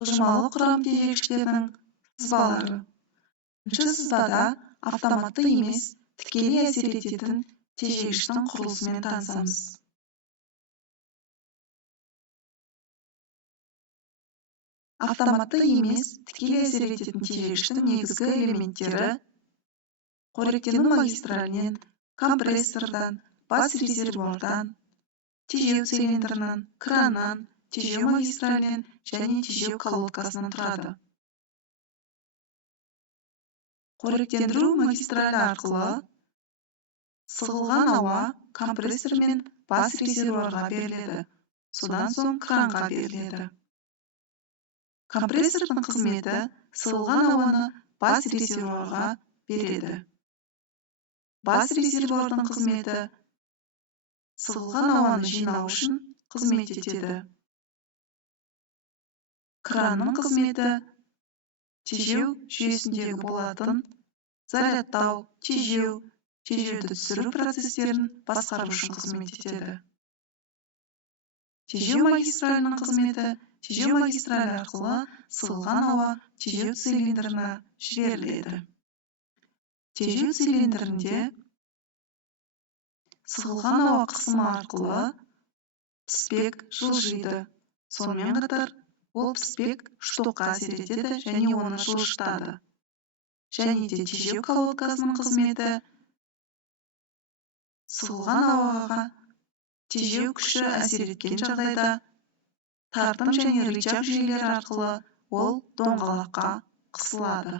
Жылжымалы құрам тежегіштерінің сызбалары. Бірінші сызбада автоматты емес, тікелей әсер ететін тежегіштің құрылысымен танысамыз. Автоматты емес, тікелей әсер ететін тежегіштің негізгі элементтері қоректену магистралінен, компрессордан, бас резервуардан, тежеу цилиндрынан, краннан, тежеу магистралінен және тежеу колодкасынан тұрады. Қоректендіру магистралі арқылы сығылған ауа компрессор мен бас резервуарға беріледі, содан соң кранға беріледі. Компрессордың қызметі сығылған ауаны бас резервуарға береді. Бас резервуардың қызметі сығылған ауаны жинау үшін қызмет етеді. Кранның қызметі тежеу жүйесіндегі болатын зарядтау, тежеуді түсіру процестерін басқару үшін қызмет етеді. Тежеу магистралінің қызметі тежеу магистралі арқылы сығылған ауа тежеу цилиндрына жіберіледі. Тежеу цилиндрінде сығылған ауа қысымы арқылы піспек жылжиды. Сонымен қатар ол піспек штокқа әсер етеді және оны жылжытады. Және де тежеу колодкасының қызметі сығылған ауаға тежеу күші әсер еткен жағдайда тартым және рычаг жүйелері арқылы ол доңғалаққа қысылады.